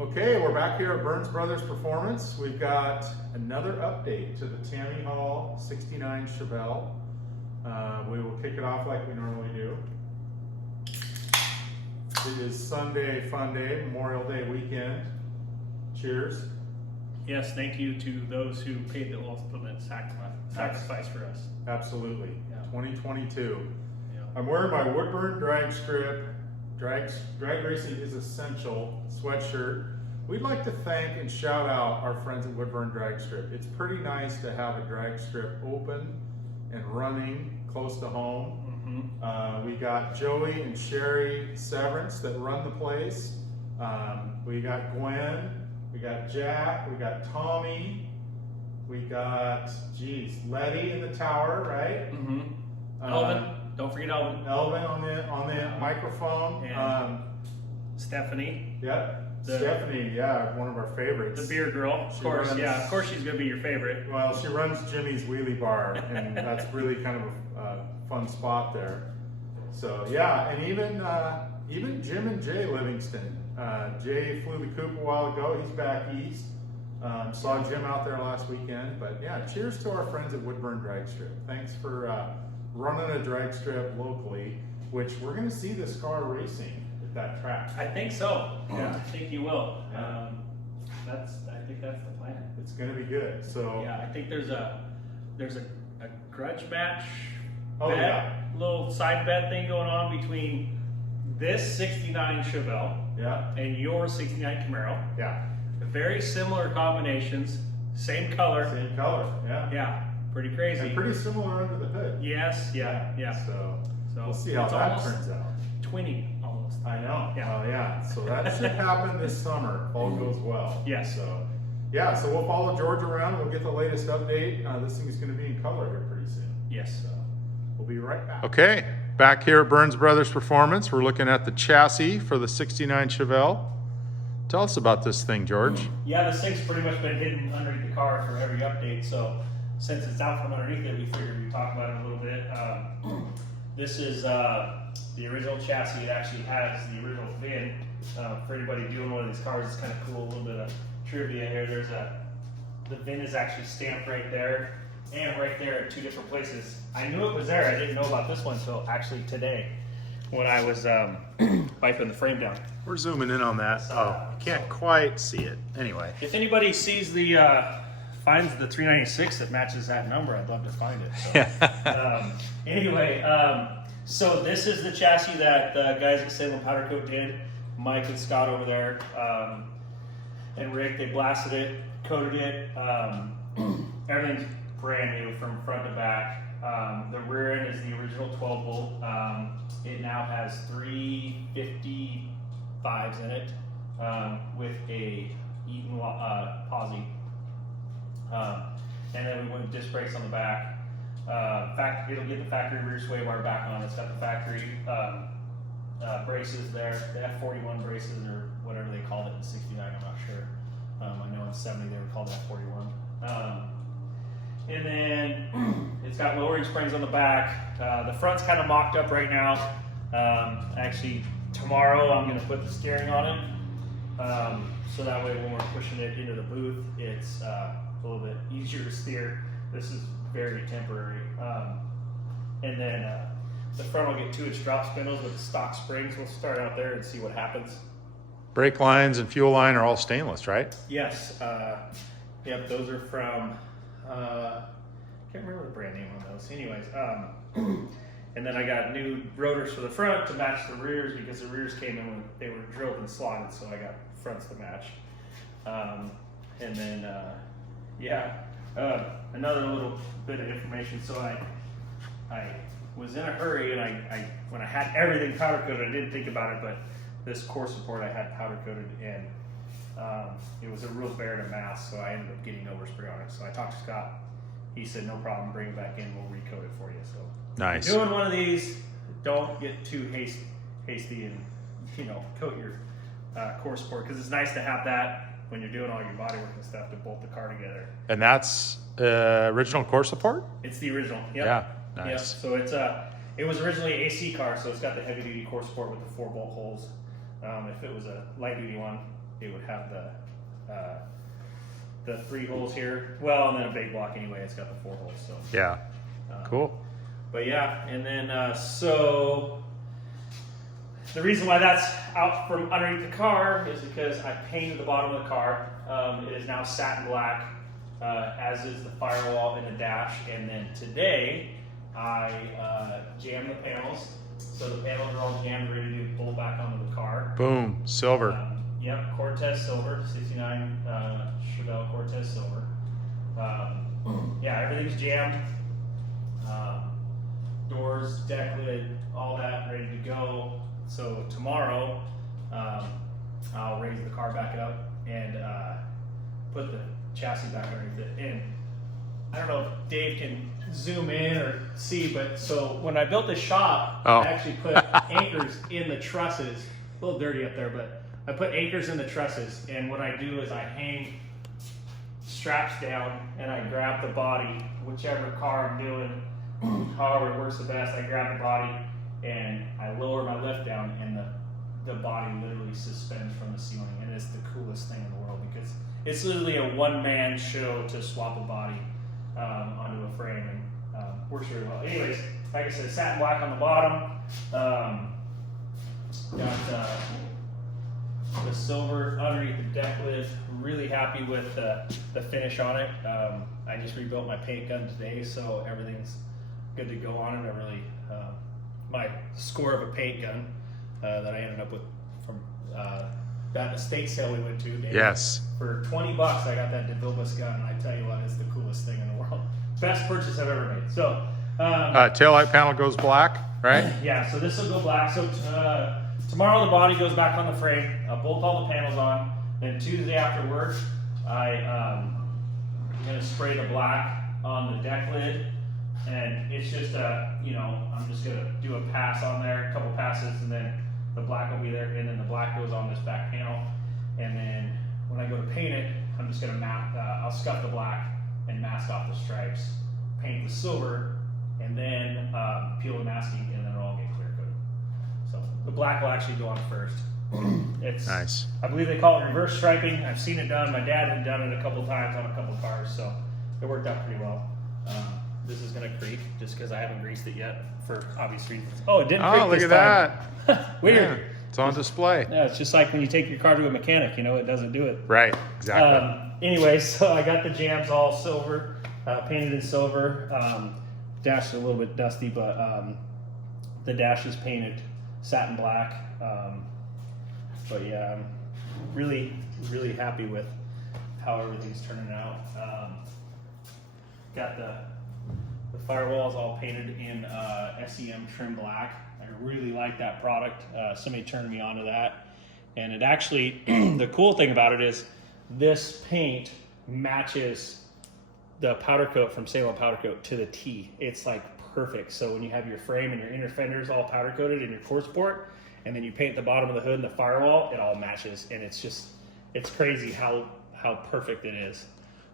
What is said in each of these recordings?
Okay, we're back here at Burns Brothers Performance. We've got another update to the Tammy Hall 69 Chevelle. We will kick it off like we normally do. It is Sunday Fun Day, Memorial Day weekend. Cheers. Yes, thank you to those who paid the ultimate sacrifice for us. Absolutely. Yeah. 2022. Yeah. I'm wearing my Woodburn drag strip, drag racing is essential sweatshirt. We'd like to thank and shout out our friends at Woodburn Drag Strip. It's pretty nice to have a drag strip open and running close to home. We got Joey and Sherry Severance that run the place. We got Gwen, we got Jack, we got Tommy, we got, Letty in the tower, right? Elvin, don't forget Elvin. Elvin on the microphone. And Stephanie. Yep. Stephanie, yeah, one of our favorites. The beer girl, of course. Yeah, of course she's gonna be your favorite. Well, she runs Jimmy's Wheelie Bar, and that's really kind of a fun spot there. So yeah, and even Jim and Jay Livingston. Jay flew the coop a while ago. He's back east. Saw Jim out there last weekend. But yeah, cheers to our friends at Woodburn Drag Strip. Thanks for running a drag strip locally, which we're going to see this car racing at that track. I think so. Yeah. I think you will. Yeah. I think that's the plan. It's going to be good. So Yeah, I think there's a grudge match. Little side bet thing going on between this 69 Chevelle and your 69 Camaro. Yeah. Very similar combinations, same color. Same color. Yeah. Yeah, pretty crazy. And pretty similar under the hood. Yes, yeah. So we'll see how that turns out. Twinning almost. I know. Yeah. Oh yeah. So that should happen this summer. If all goes well. Yes. So yeah. So we'll follow George around. We'll get the latest update. This thing is going to be in color here pretty soon. Yes. So we'll be right back. Okay. Back here at Burns Brothers Performance, we're looking at the chassis for the 69 Chevelle. Tell us about this thing, George. Yeah, this thing's pretty much been hidden underneath the car for every update. So since it's out from underneath it, we figured we'd talk about it a little bit. This is the original chassis. It actually has the original VIN. For anybody doing one of these cars, it's kind of cool. A little bit of trivia here. The VIN is actually stamped right there and right there at two different places. I knew it was there. I didn't know about this one until actually today when I was wiping the frame down. We're zooming in on that. Can't quite see it. Anyway. If anybody sees finds the 396 that matches that number, I'd love to find it. So this is the chassis that the guys at Salem Powder Coat did. Mike and Scott over there, and Rick, they blasted it, coated it. Everything's brand new from front to back. The rear end is the original 12 bolt. It now has 355s in it with a Eaton posi. And then we went with disc brakes on the back. It'll get the factory rear sway bar back on. It's got the factory braces there, the F41 braces or whatever they called it in 69, I'm not sure. I know in 70 they were called F41. And then it's got lowering springs on the back. The front's kind of mocked up right now. Actually, tomorrow I'm going to put the steering on it. So that way when we're pushing it into the booth, it's a little bit easier to steer. This is very temporary. And then the front will get 2-inch drop spindles with the stock springs. We'll start out there and see what happens. Brake lines and fuel line are all stainless, right? Yes. Yep, those are from... can't remember the brand name on those. Anyways, and then I got new rotors for the front to match the rears because the rears came in when they were drilled and slotted, so I got fronts to match. And then, another little bit of information. So I was in a hurry, and I when I had everything powder coated, I didn't think about it, but this core support I had powder coated, and it was a real bear to mask, so I ended up getting overspray on it. So I talked to Scott. He said, no problem, bring it back in, we'll recoat it for you. So nice. Doing one of these, don't get too hasty and coat your core support, because it's nice to have that when you're doing all your body work and stuff to bolt the car together. And that's original core support? It's the original. Yep. Yeah, nice. Yep. So it was originally an AC car, so it's got the heavy duty core support with the 4 bolt holes. If it was a light duty one, it would have the 3 holes here. Well, and then a big block anyway. It's got the 4 holes. So Yeah. Cool. But yeah, and then so the reason why that's out from underneath the car is because I painted the bottom of the car. It is now satin black, as is the firewall and the dash. And then today I jammed the panels. So the panels are all jammed, ready to pull back onto the car. Boom. Silver. Yep, Cortez silver, 69 Chevelle Cortez silver. Yeah, everything's jammed. Doors, deck lid, all that ready to go. So tomorrow, I'll raise the car back up and put the chassis back underneath it. And I don't know if Dave can zoom in or see, but so when I built the shop, I actually put anchors in the trusses. A little dirty up there, but I put anchors in the trusses. And what I do is I hang straps down and I grab the body, whichever car I'm doing, however it works the best. I grab the body and I lower my lift down, and the body literally suspends from the ceiling. And it's the coolest thing in the world because it's literally a one-man show to swap a body onto a frame, and works really well. Anyways, like I said, satin black on the bottom. Got the silver underneath the deck lid. Really happy with the finish on it. I just rebuilt my paint gun today, so everything's good to go on it. I really my score of a paint gun that I ended up with from that estate sale we went to. Maybe Yes. For $20, I got that DeVilbiss gun, and I tell you what, it's the coolest thing in the world. Best purchase I've ever made. So Taillight panel goes black, right? yeah, so this will go black. So tomorrow the body goes back on the frame. I'll bolt all the panels on. Then Tuesday after work, I'm gonna spray the black on the deck lid, and it's just I'm just gonna do a pass on there, a couple passes, and then the black will be there, and then the black goes on this back panel. And then when I go to paint it, I'm just gonna I'll scuff the black and mask off the stripes, paint the silver, and then peel the masking, and then it'll all get clear coated. So the black will actually go on first. It's Nice. I believe they call it reverse striping. I've seen it done. My dad had done it a couple times on a couple cars, so it worked out pretty well. This is gonna creak just because I haven't greased it yet for obvious reasons. Oh, it didn't creak Oh, look this at time. that. Weird. Yeah, it's on display. Yeah, it's just like when you take your car to a mechanic, it doesn't do it. Right, exactly. Anyway, so I got the jams all silver, painted in silver. Dash is a little bit dusty, but the dash is painted satin black. But yeah, I'm really, really happy with how everything's turning out. Got the firewalls all painted in SEM trim black. I really like that product. Somebody turned me on to that. And it actually, the cool thing about it is this paint matches the powder coat from Salem Powder Coat to the T. It's like perfect. So when you have your frame and your inner fenders all powder coated and your core support, and then you paint the bottom of the hood and the firewall, it all matches. And it's crazy how perfect it is.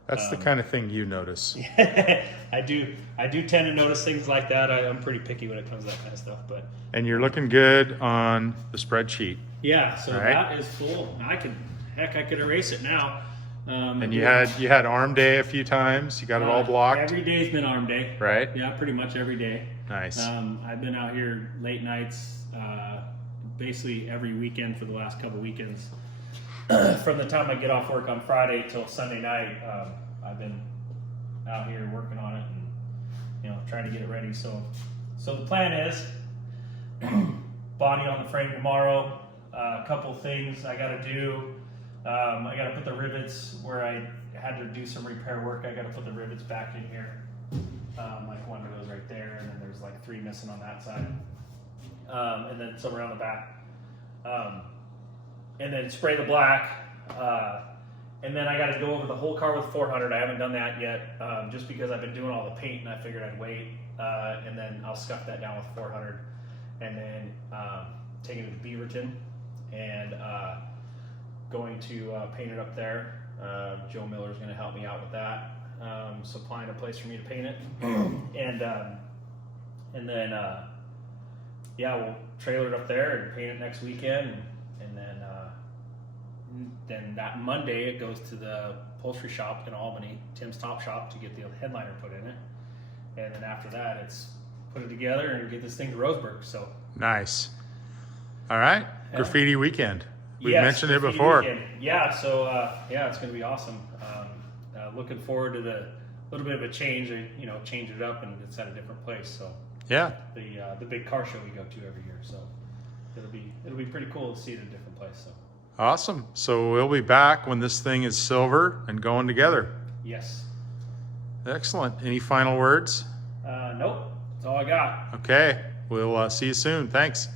That's the kind of thing you notice. I do tend to notice things like that. I'm pretty picky when it comes to that kind of stuff, but. And you're looking good on the spreadsheet. Yeah, so right. That is full. I could erase it now. And you had arm day a few times. You got it all blocked. Every day's been arm day. Right. Yeah, pretty much every day. Nice. I've been out here late nights, basically every weekend for the last couple weekends. From the time I get off work on Friday till Sunday night, I've been out here working on it and trying to get it ready. So the plan is body on the frame tomorrow. A couple things I got to do. I got to put the rivets where I had to do some repair work. I got to put the rivets back in here. Like one goes right there, and then there's like 3 missing on that side, and then some around the back. And then spray the black, and then I got to go over the whole car with 400. I haven't done that yet, just because I've been doing all the paint, and I figured I'd wait, and then I'll scuff that down with 400, and then take it to Beaverton, and going to paint it up there. Joe Miller's going to help me out with that, supplying a place for me to paint it, and then we'll trailer it up there and paint it next weekend. And then then that Monday it goes to the upholstery shop in Albany, Tim's Top Shop, to get the headliner put in it. And then after that, it's put it together and get this thing to Roseburg. So Nice. All right. Yeah. Graffiti weekend. We Yes, mentioned it graffiti before. weekend. Yeah, so yeah, it's going to be awesome. Looking forward to the little bit of a change, change it up, and it's at a different place. So Yeah. the big car show we go to every year. So it'll be pretty cool to see it at a different place. So Awesome. So we'll be back when this thing is silver and going together. yes. Excellent. Any final words? Nope. That's all I got. Okay. We'll see you soon. Thanks.